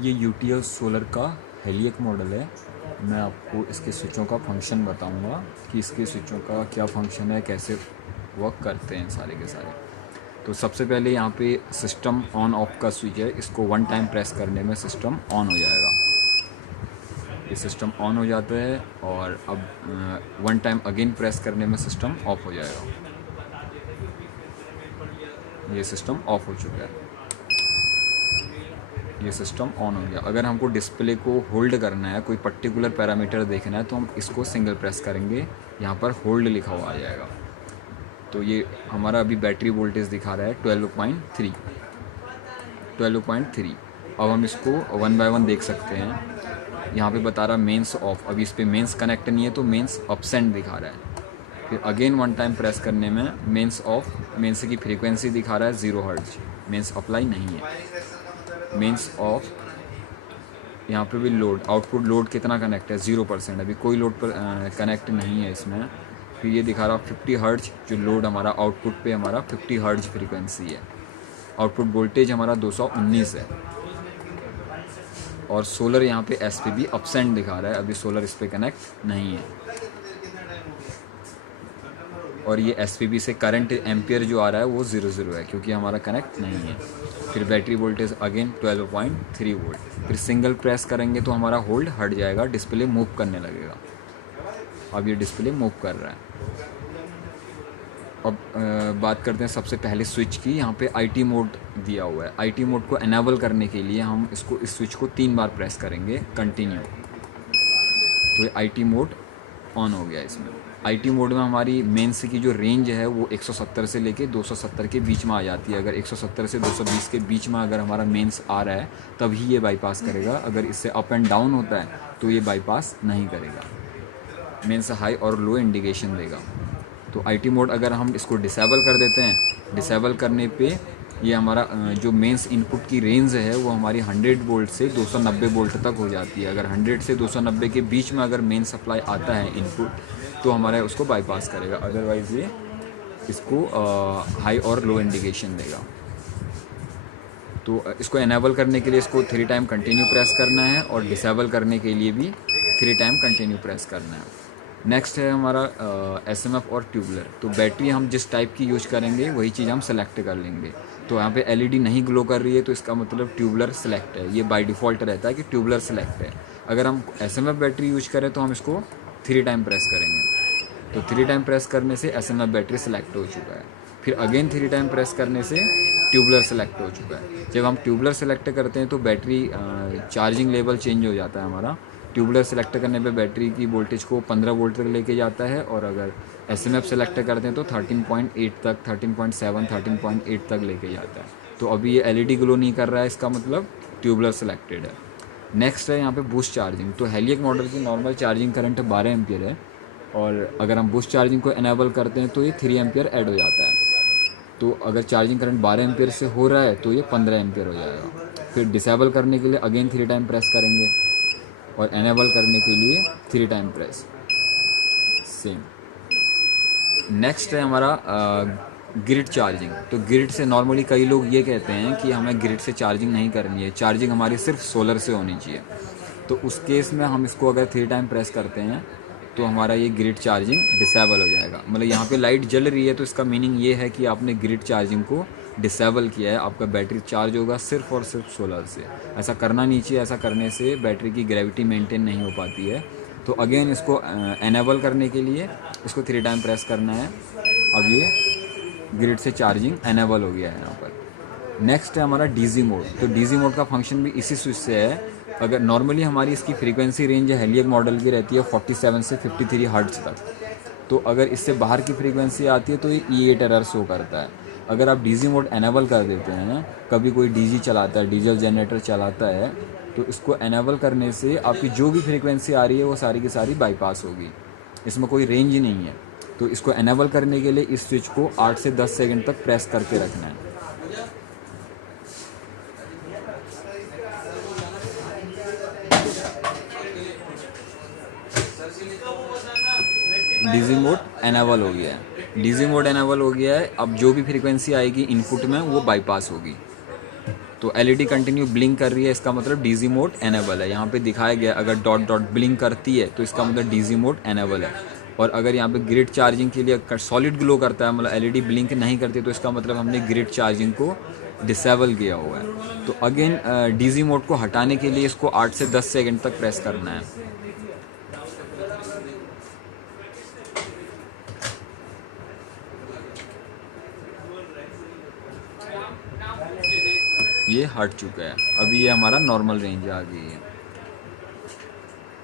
ये UTL solar का हेलियक model है। मैं आपको इसके स्विचों का फंक्शन बताऊंगा कि इसके स्विचों का क्या फंक्शन है, कैसे वर्क करते हैं सारे के सारे। तो सबसे पहले यहाँ पे सिस्टम ऑन ऑफ का स्विच है, इसको वन टाइम प्रेस करने में सिस्टम ऑन हो जाएगा। ये सिस्टम ऑन हो जाता है और अब वन टाइम अगेन प्रेस करने में सिस्टम ऑफ हो जाएगा। ये सिस्टम ऑफ हो चुका है, ये सिस्टम ऑन हो गया। अगर हमको डिस्प्ले को होल्ड करना है, कोई पर्टिकुलर पैरामीटर देखना है, तो हम इसको सिंगल प्रेस करेंगे, यहाँ पर होल्ड लिखा हुआ आ जाएगा। तो ये हमारा अभी बैटरी वोल्टेज दिखा रहा है 12.3। अब हम इसको वन बाय वन देख सकते हैं। यहाँ पे बता रहा मेंस ऑफ, अभी इस पर मेंस कनेक्ट नहीं है तो मेंस अपसेंट दिखा रहा है। फिर अगेन वन टाइम प्रेस करने में मेंस ऑफ, मेंस की फ्रीक्वेंसी दिखा रहा है 0 हर्ट्ज, मेंस अप्लाई नहीं है। मेंस ऑफ, यहाँ पे भी लोड, आउटपुट लोड कितना कनेक्ट है 0%, अभी कोई लोड पर कनेक्ट नहीं है इसमें। फिर ये दिखा रहा 50 हर्ट्ज, जो लोड हमारा आउटपुट पे हमारा 50 हर्ट्ज फ्रीक्वेंसी है। आउटपुट वोल्टेज हमारा 219 है। और सोलर यहाँ पे एसपीबी अपसेंट दिखा रहा है, अभी सोलर इस पर कनेक्ट नहीं है। और ये एसपीबी से करंट एम्पियर जो आ रहा है वो 0 है, क्योंकि हमारा कनेक्ट नहीं है। फिर बैटरी वोल्टेज अगेन 12.3 वोल्ट। फिर सिंगल प्रेस करेंगे तो हमारा होल्ड हट जाएगा, डिस्प्ले मूव करने लगेगा। अब ये डिस्प्ले मूव कर रहा है। अब बात करते हैं सबसे पहले स्विच की। यहाँ पे आईटी मोड दिया हुआ है। आईटी मोड को एनेबल करने के लिए हम इसको, इस स्विच को 3 बार प्रेस करेंगे कंटिन्यू, तो ये आईटी मोड ऑन हो गया। इसमें आईटी मोड में हमारी मेंस की जो रेंज है वो 170 से लेके 270 के बीच में आ जाती है। अगर 170 से 220 के बीच में अगर हमारा मेंस आ रहा है तभी ये बाईपास करेगा। अगर इससे अप एंड डाउन होता है तो ये बाईपास नहीं करेगा, मेंस हाई और लो इंडिकेशन देगा। तो आईटी मोड अगर हम इसको डिसेबल कर देते हैं, डिसेबल करने पे ये हमारा जो मेंस इनपुट की रेंज है वो हमारी 100 वोल्ट से 290 वोल्ट तक हो जाती है। अगर 100 से 290 के बीच में अगर मेन सप्लाई आता है इनपुट, तो हमारा उसको बाईपास करेगा। अदरवाइज़ ये इसको हाई और लो इंडिकेशन देगा। तो इसको एनेबल करने के लिए इसको 3 टाइम कंटिन्यू प्रेस करना है और डिसेबल करने के लिए भी 3 टाइम कंटिन्यू प्रेस करना है। नेक्स्ट है हमारा एसएमएफ और ट्यूबलर। तो बैटरी हम जिस टाइप की यूज करेंगे वही चीज़ हम सेलेक्ट कर लेंगे। तो यहाँ पे एलईडी नहीं ग्लो कर रही है तो इसका मतलब ट्यूबलर सेलेक्ट है। ये बाय डिफ़ॉल्ट रहता है कि ट्यूबलर सेलेक्ट है। अगर हम एसएमएफ बैटरी यूज करें तो हम इसको 3 टाइम प्रेस करेंगे। तो 3 टाइम प्रेस करने से एसएमएफ बैटरी सेलेक्ट हो चुका है। फिर अगेन 3 टाइम प्रेस करने से ट्यूबलर सेलेक्ट हो चुका है। जब हम ट्यूबलर सेलेक्ट करते हैं तो बैटरी चार्जिंग लेवल चेंज हो जाता है हमारा। ट्यूबलर सेलेक्ट करने पे बैटरी की वोल्टेज को 15 वोल्ट तक लेके जाता है, और अगर एसएमएफ सेलेक्ट करते हैं तो 13.8 तक, 13.7, 13.8 तक लेके जाता है। तो अभी ये एलईडी ग्लो नहीं कर रहा है, इसका मतलब ट्यूबलर सेलेक्टेड है। नेक्स्ट है यहाँ पे बूस्ट चार्जिंग। तो हेलियक मॉडल की नॉर्मल चार्जिंग करंट 12 एम्पियर है, और अगर हम बूस्ट चार्जिंग को इनेबल करते हैं तो ये 3 एम्पियर ऐड हो जाता है। तो अगर चार्जिंग करंट 12 एम्पियर से हो रहा है तो ये 15 एम्पियर हो जाएगा। फिर डिसेबल करने के लिए अगेन 3 टाइम प्रेस करेंगे, और एनेबल करने के लिए 3 टाइम प्रेस, सेम। नेक्स्ट है हमारा ग्रिड चार्जिंग। तो ग्रिड से नॉर्मली कई लोग ये कहते हैं कि हमें ग्रिड से चार्जिंग नहीं करनी है, चार्जिंग हमारी सिर्फ सोलर से होनी चाहिए। तो उस केस में हम इसको अगर 3 टाइम प्रेस करते हैं तो हमारा ये ग्रिड चार्जिंग डिसेबल हो जाएगा। मतलब यहाँ पे लाइट जल रही है तो इसका मीनिंग ये है कि आपने ग्रिड चार्जिंग को डिसेबल किया है, आपका बैटरी चार्ज होगा सिर्फ और सिर्फ सोलर से। ऐसा करना नहीं चाहिए, ऐसा करने से बैटरी की ग्रेविटी मेंटेन नहीं हो पाती है। तो अगेन इसको एनेबल करने के लिए इसको 3 टाइम प्रेस करना है। अब ये ग्रिड से चार्जिंग एनेबल हो गया है यहाँ पर। नेक्स्ट है हमारा डीजी मोड। तो डीजी मोड का फंक्शन भी इसी स्विच से है। अगर नॉर्मली हमारी इसकी फ्रीक्वेंसी रेंज हेलियक मॉडल की रहती है 47 से 53 हर्ट्ज तक। तो अगर इससे बाहर की फ्रीक्वेंसी आती है तो ये E8 एरर शो करता है। अगर आप डीजी मोड एनेबल कर देते हैं, कभी कोई डीजी चलाता है, डीजल जनरेटर चलाता है, तो इसको एनेबल करने से आपकी जो भी फ्रीक्वेंसी आ रही है वो सारी की सारी बाईपास होगी, इसमें कोई रेंज नहीं है। तो इसको एनेबल करने के लिए इस स्विच को 8 से 10 सेकंड तक प्रेस करके रखना है। डीजी मोड एनेबल हो गया है। डीजी मोड एनेबल हो गया है। अब जो भी फ्रीक्वेंसी आएगी इनपुट में वो बाईपास होगी। तो एलईडी कंटिन्यू ब्लिंक कर रही है, इसका मतलब डीजी मोड एनेबल है। यहाँ पे दिखाया गया अगर डॉट डॉट ब्लिंक करती है तो इसका मतलब डीजी मोड एनेबल है। और अगर यहाँ पे ग्रिड चार्जिंग के लिए सॉलिड ग्लो करता है, मतलब एलईडी ब्लिंक नहीं करती, तो इसका मतलब हमने ग्रिड चार्जिंग को डिसेबल किया हुआ है। तो अगेन डीजी मोड को हटाने के लिए इसको 8 से 10 सेकंड तक प्रेस करना है। ये हट चुका है, अभी ये हमारा नॉर्मल रेंज आ गई है।